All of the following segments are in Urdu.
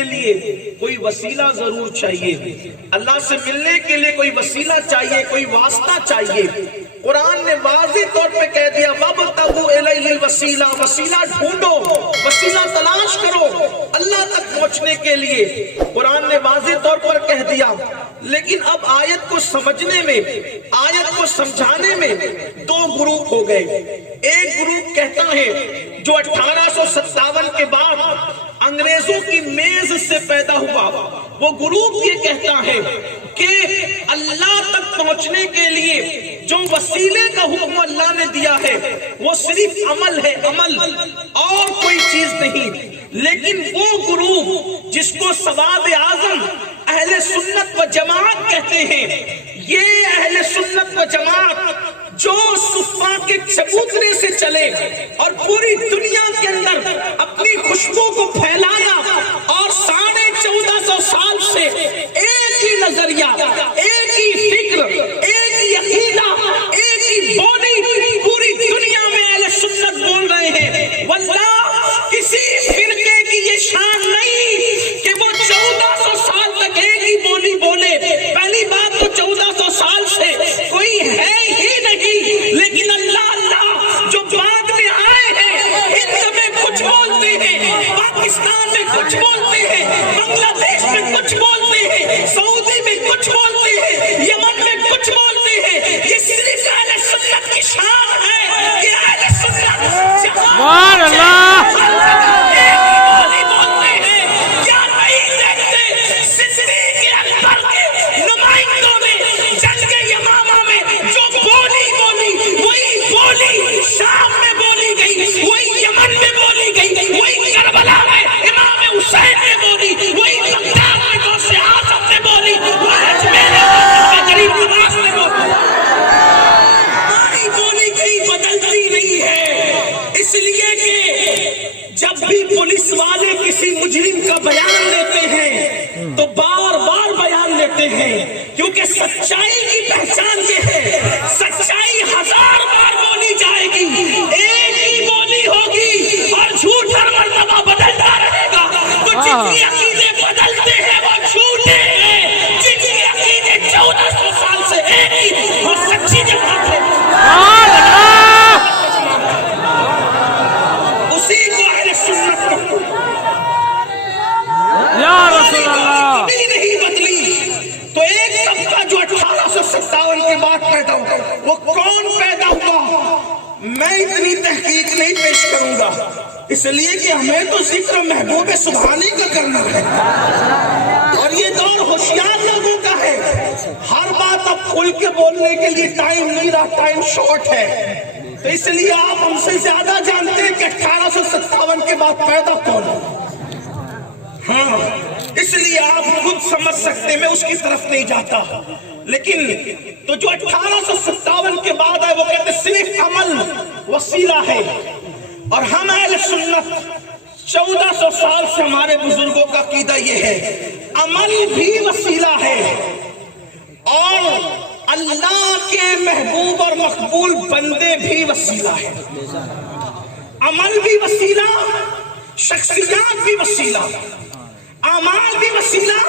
کے لیے کوئی وسیلہ ضرور چاہیے، اللہ سے ملنے کے لیے کوئی وسیلہ چاہیے، کوئی واسطہ چاہیے۔ قرآن نے واضح طور پہ کہہ دیا وَابْتَغُوا إِلَيْهِ الْوَسِيلَةَ، وسیلہ ڈھونڈو، وسیلہ تلاش کرو اللہ تک پہنچنے کے لیے۔ قرآن نے واضح طور پر کہہ دیا، لیکن اب آیت کو سمجھنے میں، آیت کو سمجھانے میں دو گروپ ہو گئے۔ ایک گروپ کہتا ہے جو 1857 کے بعد انگریزوں کی میز سے پیدا ہوا، وہ گروپ یہ کہتا ہے کہ اللہ تک پہنچنے کے لیے جو وسیلے کا حکم اللہ نے دیا ہے وہ صرف عمل ہے، عمل، اور کوئی چیز نہیں۔ لیکن وہ گروپ جس کو سواد اعظم اہل سنت و جماعت کہتے ہیں، یہ اہل سنت و جماعت جو صفا کے چبوترے سے چلے اور پوری دنیا کے اندر اپنی خوشبو کو پھیلایا، اور 1450 سال سے ایک ہی نظریہ، ایک ہی فکر، ایک ہی عقیدہ، ایک ہی بولی پوری دنیا میں اہل سنت بول رہے ہیں۔ واللہ کسی فرقے کی یہ شان نہیں کہ وہ 1400 سال تک ایک ہی بولی بولے۔ پہلی بات تو 1400 سال سے کوئی ہے ہی نہیں، لیکن اللہ جو بعد میں آئے ہیں، ہند میں کچھ بولتے ہیں، پاکستان میں کچھ بولتے ہیں، بنگلہ دیش میں کچھ بولتے ہیں، سعودی میں کچھ بولتے ہیں، یمن میں کچھ بولتے ہیں۔ یہ صرف اہل سنت کی شان ہے کہ اہل سنت سبحان اللہ شام میں بولی گئی، وہی یمن میں بولی گئی، وہی کربلا میں امام حسین نے بولی، وہی بغداد میں غوث اعظم نے بولی، وہ اجمیر میں غریب نواز نے بولی۔ ہماری بولی کہیں بدلتی نہیں ہے، اس لیے کہ جب بھی پولیس والے کسی مجرم کا بیان لیتے ہیں تو بار بار بیان لیتے ہیں، کیونکہ سچائی کی پہچان یہ ہے، سچائی 1000 بار بولی جائے گی، ایک ہی بولی ہوگی، اور جھوٹ ہر مرتبہ بدلتا رہے گا۔ تو جن کے عقیدے بدلتے ہیں وہ جھوٹے ہیں، جن کے عقیدے 1400 سال سے ایک ہی اور سچی جماعت ہے، اسی کو اہل سنت یا رسول اللہ کبھی نہیں بدلی۔ تو ایک طبقہ جو 1857 کے بعد پیدا ہوا، وہ کون پیدا ہوا میں اتنی تحقیق نہیں پیش کروں گا، اس لیے کہ ہمیں تو ذکر محبوب سبحانی کا کرنا ہے، اور یہ دور ہوشیار لوگوں کا ہے۔ ہر بات اب کھل کے بولنے کے لیے ٹائم نہیں رہا، ٹائم شارٹ ہے، تو اس لیے آپ ہم سے زیادہ جانتے ہیں کہ 1857 کے بعد پیدا کون ہے۔ ہاں، اس لیے آپ خود سمجھ سکتے، میں اس کی طرف نہیں جاتا۔ لیکن تو جو 1857 کے بعد ہے وہ کہتے صرف عمل وسیلہ ہے، اور ہم اہل سنت 1400 سال سے ہمارے بزرگوں کا عقیدہ یہ ہے عمل بھی وسیلہ ہے، اور اللہ کے محبوب اور مقبول بندے بھی وسیلہ ہے۔ عمل بھی وسیلہ، شخصیات بھی وسیلہ، اعمال بھی وسیلہ،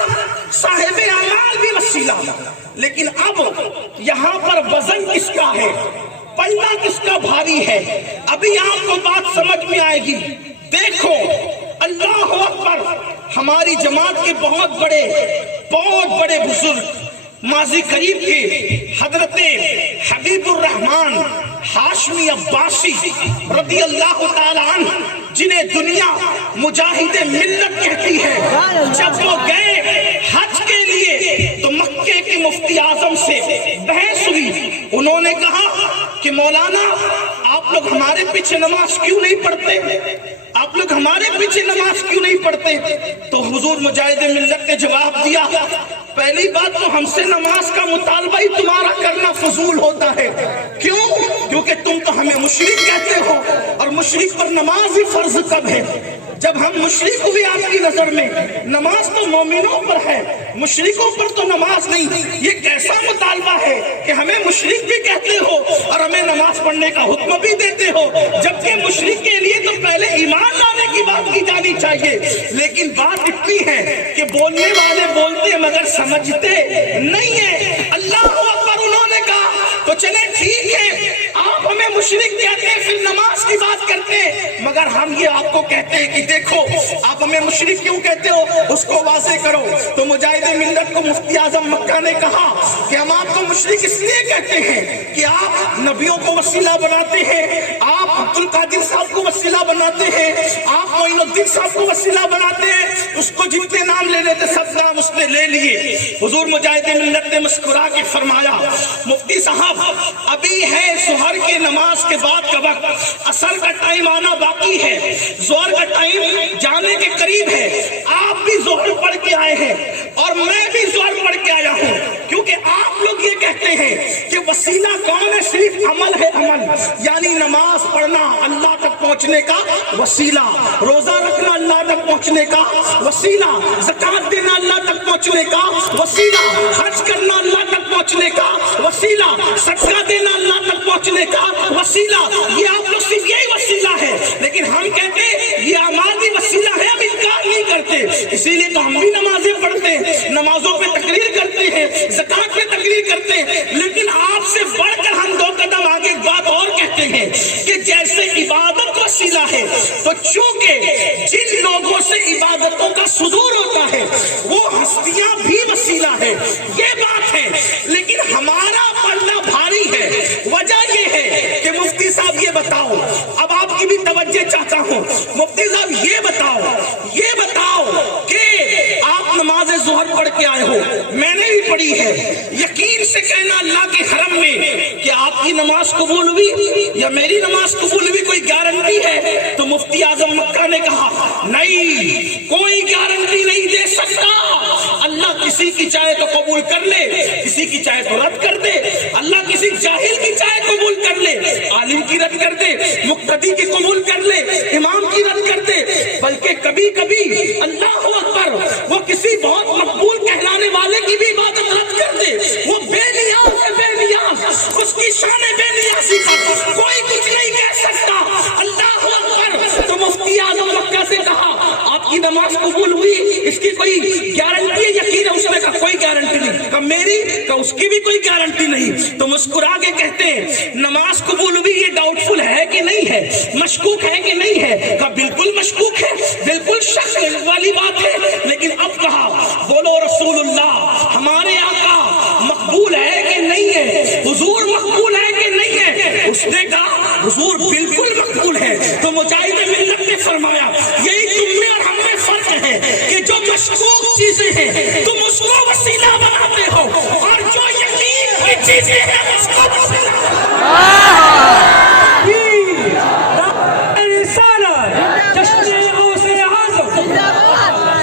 صاحب اعمال بھی وسیلہ۔ لیکن اب یہاں پر وزن کس کا ہے، پلہ کس کا بھاری ہے، ابھی آپ کو بات سمجھ میں آئے گی۔ دیکھو اللہ اکبر، ہماری جماعت کے بہت بڑے بزرگ ماضی قریب کے حضرت حبیب الرحمن ہاشمی عباسی رضی اللہ تعالیٰ عنہ، جنہیں دنیا مجاہد ملت کہتی ہے، جب وہ گئے حج کے لیے تو مکے کے مفتی اعظم سے بحث ہوئی۔ انہوں نے کہا کہ مولانا آپ لوگ ہمارے پیچھے نماز کیوں نہیں پڑھتے، آپ لوگ ہمارے پیچھے نماز کیوں نہیں پڑھتے؟ تو حضور مجاہد ملت نے جواب دیا، پہلی بات تو ہم سے نماز کا مطالبہ ہی تمہارا کرنا فضول ہوتا ہے۔ کیوں؟ کیونکہ تم تو ہمیں مشرک کہتے ہو، اور مشرک پر نماز ہی فرض کب ہے جب ہم مشرک ہوئے آپ کی نظر میں، نماز تو مومنوں پر ہے، مشرکوں پر تو نماز نہیں، یہ کیسا مطالبہ ہے کہ ہمیں مشرک بھی کہتے ہو اور ہمیں نماز پڑھنے کا حکم بھی دیتے ہو، جبکہ مشرک کے لیے تو پہلے ایمان لانے کی بات کی جانی چاہیے۔ لیکن بات اتنی ہے کہ بولنے والے بولتے مگر سمجھتے نہیں ہیں۔ اللہ اکبر انہوں نے کہا تو چلے ٹھیک ہے، آپ ہمیں مشرک کہتے ہیں پھر نماز کی بات کرتے ہیں، مگر ہم یہ آپ کو کہتے ہیں کہ دیکھو آپ ہمیں مشرک کیوں کہتے ہو، اس کو واضح کرو۔ تو مجاہد ملت کو مفتی اعظم مکہ نے کہا کہ ہم آپ کو مشرک اس لیے کہتے ہیں کہ آپ نبیوں کو وسیلہ بناتے ہیں، آپ عبد القادر صاحب کو وسیلہ بناتے ہیں، آپ معین الدین صاحب کو وسیلہ بناتے ہیں، اس کو جتنے نام لینے تھے سب نام اس نے لے لیے۔ حضور مجاہد ملت نے مسکرا کے فرمایا مفتی صاحب ابھی ہے ظہر کی نماز کے بعد کا وقت، عصر کا ٹائم آنا باقی ہے، ظہر کا ٹائم جانے کے قریب ہے، آپ بھی ظہر پڑھ کے آئے ہیں اور میں بھی ظہر پڑھ کے آیا ہوں، کیونکہ آپ لوگ یہ کہتے ہیں کہ وسیلہ کون ہے، صرف عمل ہے، عمل یعنی نماز پڑھنا اللہ تک پہنچنے کا وسیلہ، روزہ رکھنا اللہ تک پہنچنے کا وسیلہ، زکوٰۃ دینا اللہ تک پہنچنے کا وسیلہ، حج کرنا اللہ تک پہنچنے کا وسیلہ، صدقہ دینا اللہ تک پہنچنے کا وسیلہ، یہ آپ لوگ صرف یہی وسیلہ ہے۔ لیکن ہم کہتے ہیں یہ اعمال بھی وسیلہ ہے، ہم انکار نہیں کرتے، اسی لیے تو ہم بھی نمازیں پڑھتے ہیں، نمازوں پہ تقریر کرتے ہیں، زکوٰۃ پہ تقریر کرتے ہیں، لیکن آپ سے بڑھ کر ہم دو قدم آگے ایک بات اور کہتے ہیں کہ جیسے عبادت وسیلہ ہے تو چونکہ جن لوگوں سے عبادتوں کا صدور ہوتا ہے وہ ہستیاں بھی وسیلہ ہے، یہ بات ہے۔ لیکن ہمارا پلہ بھاری ہے، وجہ یہ ہے کہ مفتی صاحب یہ بتاؤ، اب آپ کی بھی توجہ چاہتا ہوں، مفتی صاحب یہ بتاؤ کہ آپ نماز ظہر پڑھ کے آئے ہو، میں نے بھی پڑھی ہے، یقین سے کہنا اللہ کے حرم میں کہ آپ کی نماز قبول ہوئی یا میری نماز قبول ہوئی کوئی گارنٹی ہے؟ تو مفتی اعظم مکہ نے کہا نہیں، کوئی گارنٹی نہیں دے سکتا، اللہ کسی کی چاہے تو قبول کر لے، کسی کی چاہے تو رد کر دے، اللہ کسی جاہل کی چاہے قبول کر لے، عالم کی رد کر دے، مقتدی کی قبول کر لے، امام کی رد کر دے، بلکہ کبھی کبھی اللہ اکبر وہ کسی بہت مقبول کہلانے والے کی بھی عبادت رد کر دے، وہ بے نیاز ہے، بے نیاز، اس کی شان بے نیازی کا کوئی کچھ نہیں کہہ سکتا، اللہ اکبر۔ تو مفتی اعظم مکہ سے کہا آپ کی نماز قبول ہوئی، اس کی کوئی گارنٹی ہے؟ یقین ہے، اس نے کہا کوئی گارنٹی نہیں، کہا میری، کہا اس کی بھی کوئی گارنٹی نہیں۔ تو مسکرا کے کہتے ہیں نماز قبول ہوئی یہ ڈاؤٹ فل ہے کہ نہیں ہے، مشکوک ہے کہ نہیں ہے؟ کہا بالکل مشکوک ہے، بالکل شک والی بات ہے، لیکن اب کہا بولو رسول اللہ ہمارے آقا مقبول ہے کہ نہیں ہے، حضور مقبول ہے کہ نہیں ہے؟ اس نے کہا حضور بالکل مقبول ہے۔ تو مجاہد ملت نے فرمایا یہی تم میں اور ہم میں فرق ہے کہ جو مشکوک چیزیں ہیں تم اس کو وسیلہ بناتے ہو، اور جو یقین کی چیزیں ہیں اس کو وسیلہ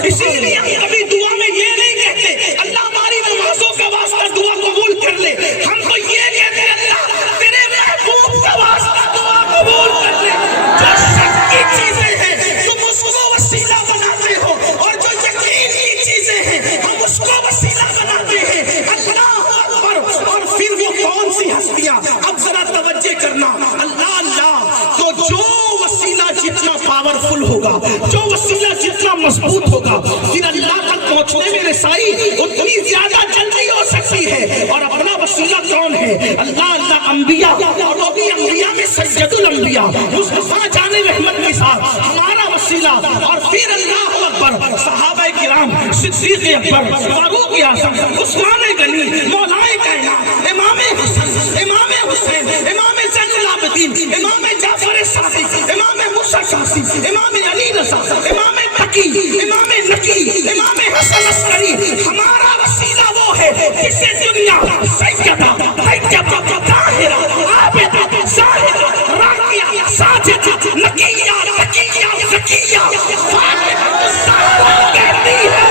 اسی لیے ہم کبھی دعا میں یہ نہیں کہتے اللہ ہماری نمازوں کا واسطہ دعا قبول کر لے، ہم تو یہ کہتے ہیں اللہ تیرے محبوب کا واسطہ دعا قبول کر لے۔ جو شک کی چیزیں ہیں تم اس کو وسیلہ بناتے ہو، اور جو یقین کی چیزیں ہیں ہم اس کو وسیلہ بناتے ہیں، اللہ اکبر۔ اور پھر وہ کون سی ہستیاں، اب ذرا توجہ کرنا، اللہ اللہ، تو جو وسیلہ جتنا پاورفل ہوگا، جو وسیلہ جتنا مضبوط ہوگا، پھر اللہ تک پہنچنے میں رسائی اتنی زیادہ جلدی ہو سکتی ہے۔ اور اپنا وسیلہ کون ہے؟ اللہ اللہ، انبیاء، اور وہ بھی انبیاء میں سید الانبیاء مصطفیٰ جان رحمت کے ساتھ ہمارا وسیلہ، اور پھر اللہ اکبر صحابہ کرام، صدیق اکبر، فاروق اعظم، عثمان غنی، مولا کائنات، امام حسن، امام حسین، امام زین العابدین، امام جعفر صادق، امام موسیٰ قاسم، امام علی رضا، امام تقی، امام نقی، امام حسن عسکری، ہمارا وسیلہ وہ ہے جسے دنیا سیدہ، طیبہ، طاہرہ، عابدہ، زاہدہ، راکعہ، ساجدہ، نقیہ، تقیہ، زکیہ، فاتحہ سارا کہتی ہے۔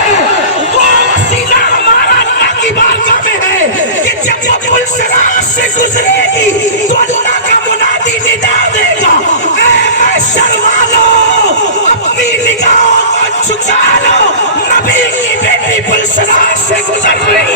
وہ وسیلہ ہمارا اللہ کی بارگاہ میں ہے کہ جب وہ پل صراط سے گزرے گی تو اللہ کا منادی ندا دے گا، اے محشر والو اپنی نگاہ سے گزر رہے